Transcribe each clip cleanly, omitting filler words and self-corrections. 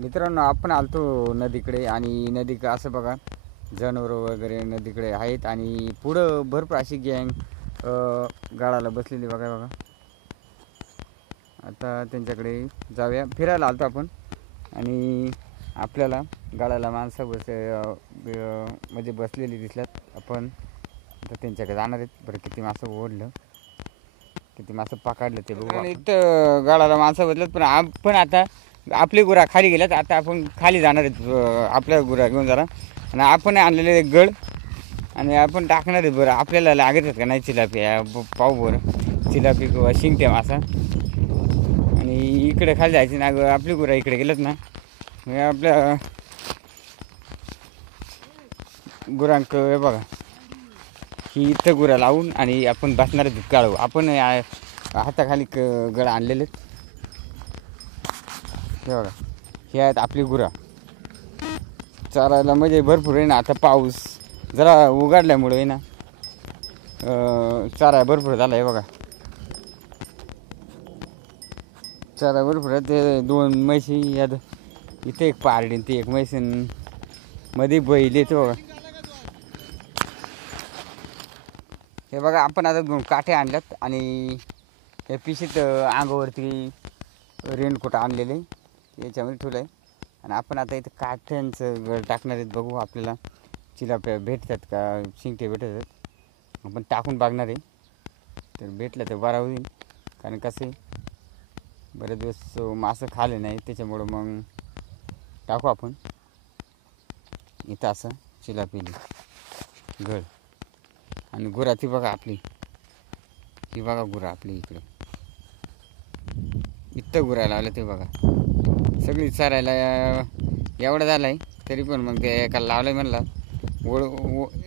मित्रांनो आपण आलतो नदीकडे आणि नदी असं बघा जनावर वगैरे नदीकडे आहेत आणि पुढं भरपूर अशी गँग गाळाला बसलेली बघा बघा. आता त्यांच्याकडे जाऊया, फिरायला आलतो आपण आणि आपल्याला गाळाला माणसं म्हणजे बसलेली दिसल्यात. आपण आता त्यांच्याकडे जाणार आहेत. बरं किती मासं ओढलं, किती मासं पकडलं ते बघू. इथं गाळाला माणसं बसल्यात पण आपण आता आपली गुरा खाली गेल्यात. आता आपण खाली जाणार आहेत आपल्या गुरा घेऊन जरा. आणि आपण आणलेले गड आणि आपण टाकणार आहेत. बरं आपल्याला लागत आहेत का नाही चिलापी, पाहू बरं चिलापी किंवा शिंगट्या मासा. आणि इकडे खाली जायची ना, आपली गुरा इकडे गेलेत ना, आपल्या गुरांक हे बघा ही इथं गुरा लावून आणि आपण बसणार आहेत गाळू. आपण हाताखाली गड आणलेले हे बघा. हे आहेत आपली गुरा. चारायला म्हणजे भरपूर आहे ना. आता पाऊस जरा उघडल्यामुळे आहे ना चारा भरपूर झाला आहे बघा. चारा भरपूर आहे. ते 2 म्हशी यात, इथे एक पारडी ती एक म्हैसून मध्ये बैल येते बघा. हे बघा आपण आता 2 काठे आणल्यात आणि हे पिशीत अंगावरती रेनकोट आणलेले याच्यामध्ये ठेवलं आहे. आणि आपण आता इथं काठ्यांचं गड टाकणार आहेत. बघू आपल्याला चिलाप्या भेटतात का शिंगटे भेटतात. आपण टाकून बघणार आहे. तर भेटलं तर बरा होईल, कारण कसं बरेच दिवस मासं खाले नाही त्याच्यामुळं मग टाकू आपण इथं असं चिलापीली गड. आणि गुरा ती बघा आपली, ही बघा गुरा आपली इकडे इथं गुरा लावलं ते बघा. सगळी चरायला एवढं झालं आहे तरी पण मग ते एका लावलं म्हणलं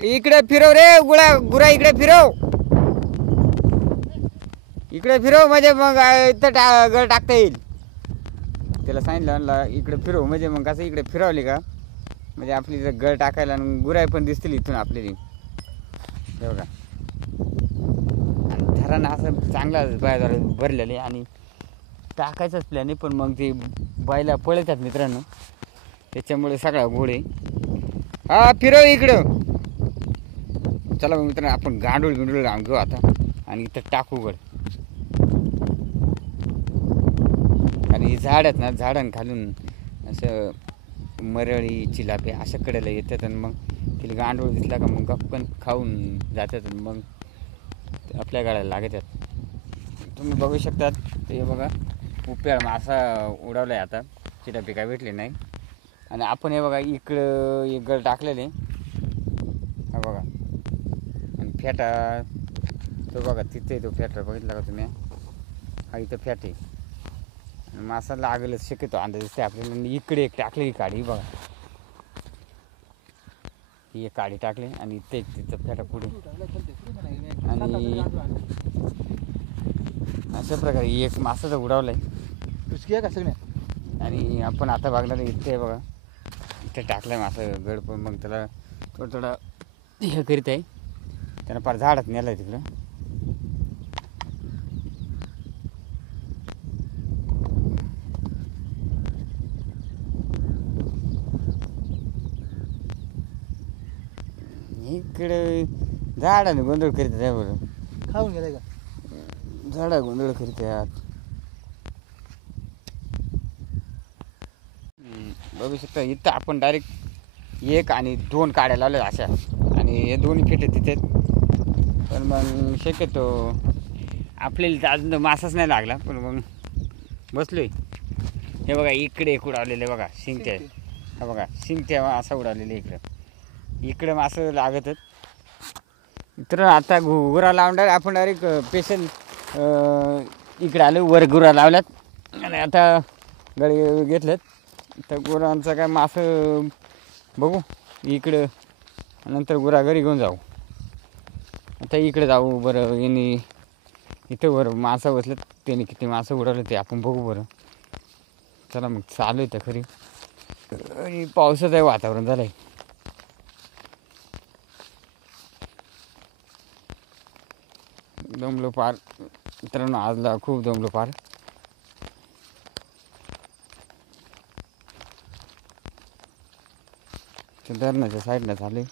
इकडे फिरव रे गुरा इकडे फिरव, इकडे फिरव म्हणजे मग इथं गड टाकता येईल. त्याला सांगितलं म्हणलं इकडे फिरव म्हणजे मग कसं इकडे फिरवली का म्हणजे आपली गड टाकायला गुराई पण दिसतील इथून आपल्याला हे बघा. आणि धरण असं चांगला बाहेर भरलेले आणि टाकायचंच प्लॅन आहे. पण मग ते बायला पळतात मित्रांनो, त्याच्यामुळे सगळा घोड आहे. हा फिरव इकडं. चला मग मित्रांनो आपण गांडूळ घेऊ आता आणि इथं टाकू गड. आणि झाड आहेत ना, झाडां खालून असं मरळी चिलापे अशा कडेला येतात आणि मग तिला गांडूळ दिसला का मग गप्पन खाऊन जातात आणि मग आपल्या गाड्याला लागतात. तुम्ही बघू शकतात ते बघा उप्याळ मासा उडवला आहे. आता चिलापी काय भेटले नाही. आणि आपण हे बघा इकडं एक गड टाकलेले हा बघा. आणि फेटा तो बघा तिथे तो फेटा बघितला का तुम्ही, हा इथं फेट आहे. आणि मासा लागलच शक्यतो अंदाज दिसते आपल्याला. आणि इकडे एक टाकली काडी बघा, ही एक काडी टाकली आणि ते तिथं फेटा पुढे. आणि अशा प्रकारे एक मासाचा उडावला आहे का सगळ्या. आणि आपण आता बघणार इथे बघा इथे टाकलं आहे मासा गड. पण मग त्याला थोडं हे करीत आहे, त्यानं फार झाडात नेलं आहे तिकडं. इकडे झाडाने गोंधळ करीत आहे बरं. खाऊन गेलाय का झाडा गोंधळ करीत आहेत. बघू शकता इथं आपण डायरेक्ट 1 आणि 2 काड्या लावल्या अशा. आणि हे दोन्ही फेटे तिथे. पण मग शक्यतो आपल्याला अजून मासाच नाही लागला. पण मग बसलोय. हे बघा इकडे एक उडावलेले बघा शिंगट्या, हा बघा शिंगट्या असा उडालेले इकडे मासं लागतच. तर आता गुरा लावणार आपण डायरेक्ट पेशल इकडे आलो. वर गुरा लावल्यात आणि आता गडी घेतलेत. तर गुरांचं काय मासं बघू इकडं. नंतर गुरा घरी घेऊन जाऊ. आता इकडे जाऊ बरं. यांनी इथं वर मासा बसलं त्याने किती मासं उडवलं ते आपण बघू बरं. चला मग चालू आहे तर खरी. आणि पावसाचं आहे वातावरण झालं आहे. दमलो पार मित्रांनो, आजला खूप दमलो पार. ते धरणाच्या साईडला झाले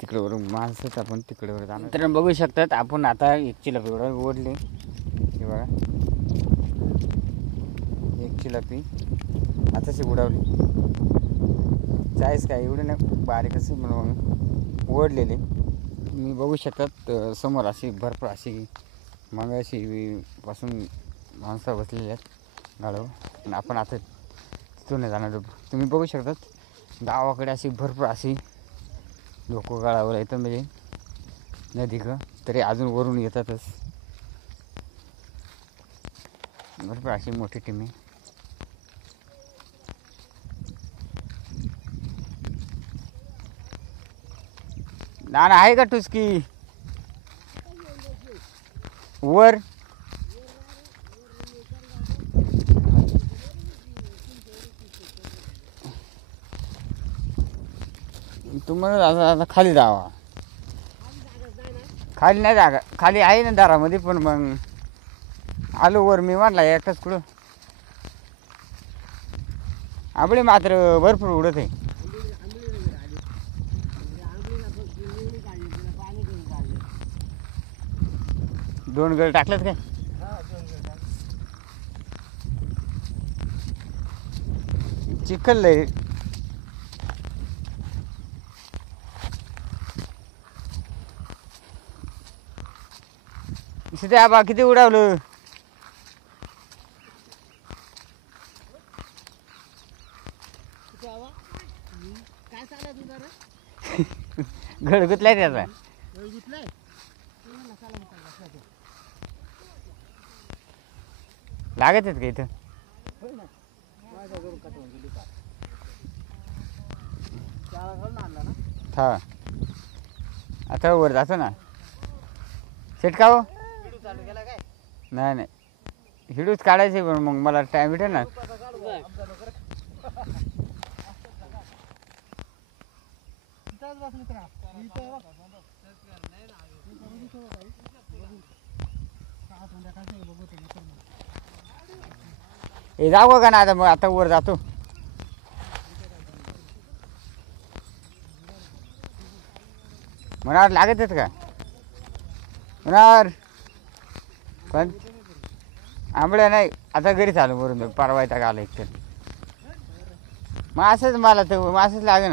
तिकडे वरून माणसंच आपण तिकडे जाणार. तर बघू शकतात आपण आता एक चिलापी ओढले. हे बघा एक चिलापी आताशी उडावली. चाळीस काय एवढे नाही बारीक असे म्हणून ओढलेले. तुम्ही बघू शकतात समोर अशी भरपूर अशी मगाशी पासून माणसं बसलेली आहेत गाडव. आणि आपण आता तिथून जाणार. तुम्ही बघू शकतात गावाकडे अशी भरपूर अशी लोक गाळावर येतात म्हणजे नदी का तरी अजून वरून येतातच. भरपूर अशी मोठी टीम आहे. नाना आहे का टुचकी वर? तुम्हाला आता खाली जावा. खाली नाही जागा खाली आहे ना दारामध्ये पण मग आलो वर. मी म्हणला एकटाच कुठं आंबळे मात्र भरपूर उडत आहे. दोन गळ टाकलेत काय? चिखल लय. तिथे आबा किती उडावलं. गड गुतलाय त्याचा. लागत आहेत का इथं? हा आता वर जातो ना सेट का हो? नाही नाही हिडूच काढायचे पण मग मला टाइम भेटेल ना. हे जाऊ का ना आता मग आता वर जातो. मनावर लागत आहेत का मनावर? पण आंबड्या नाही आता घरी चालू वरून परवा येता का आलं एक तर मग असंच मला तर मग असंच लागेल.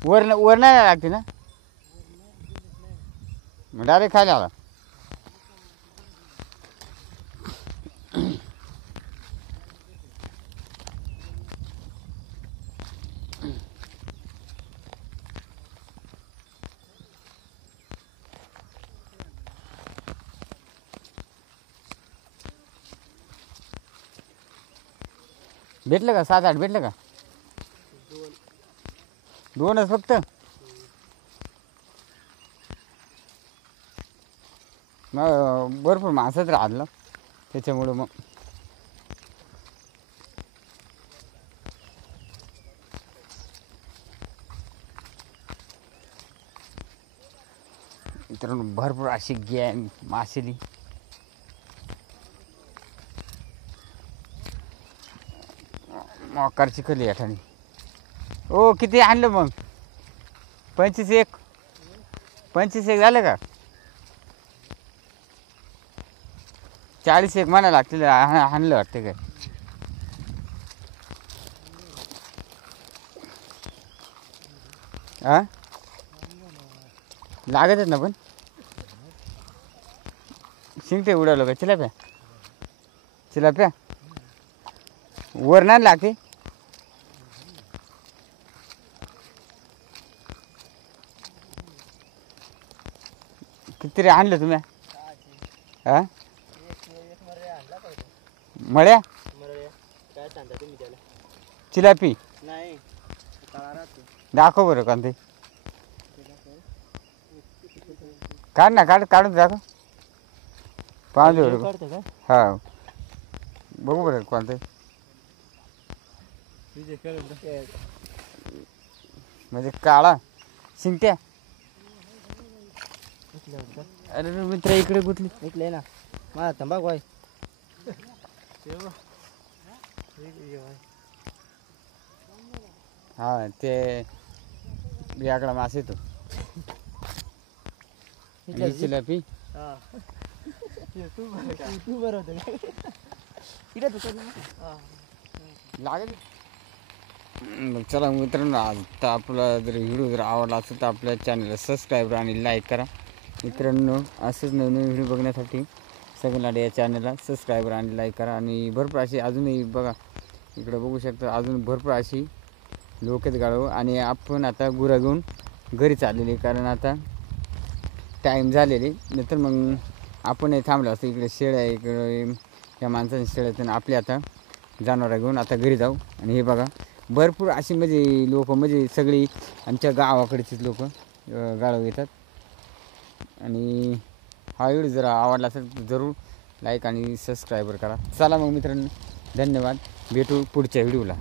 वर नाही लागते ना मग डायरेक्ट खाली आला. भेटलं का 7-8 भेटलं का? दोनच फक्त. मग भरपूर माणसंच राहिलं त्याच्यामुळं मग मित्रांनो भरपूर अशी गॅंग मासेली. मोकार चिखल या ठाणी. ओ किती आणलं मग? 25 झालं का? 40 म्हणा लागतील आणलं वाटतं काय? हा लागत ना पण शिंगटे उडवलं का? चिलाप्या वर नाही लागते. किती रे आणलं तुम्ही? हा मळ्या चिलापी दाखव बरं का ते. काढ ना काढून दाखव. पाहून हा बघू बरं कोणतं म्हणजे काळा शिंगट्या. अरे मित्र इकडे गुतली. इकडे ना मला तंबाखू आहे. हा ते याकडा मास येतो जिलेबी लागेल. मग चला मित्रांनो, आता आपला जर व्हिडिओ जर आवडला असेल तर आपल्या चॅनलला सबस्क्राईब आणि लाईक करा. मित्रांनो, असंच नवीन व्हिडिओ बघण्यासाठी सगळ्यांना या चॅनलला सबस्क्राईब आणि लाईक करा. आणि भरपूर अशी अजूनही बघा इकडं बघू शकता, अजून भरपूर अशी लोक आहेत गाडव. आणि आपण आता गुरं घेऊन घरी चाललेली, कारण आता टाईम झालेली. नंतर मग आपणही थांबलो असतो. इकडे शेळ्या आहे, इकडे या माणसांनी शेळ्या, आपली आता जनावरं घेऊन आता घरी जाऊ. आणि हे बघा भरपूर अशी म्हणजे लोक, म्हणजे सगळी आमच्या गावाकडचीच लोक गाढव येतात. आणि हा व्हिडिओ जर आवडला असेल तर जरूर लाईक आणि सबस्क्राईबर करा. चला मग मित्रांनो, धन्यवाद. भेटू पुढच्या व्हिडिओला.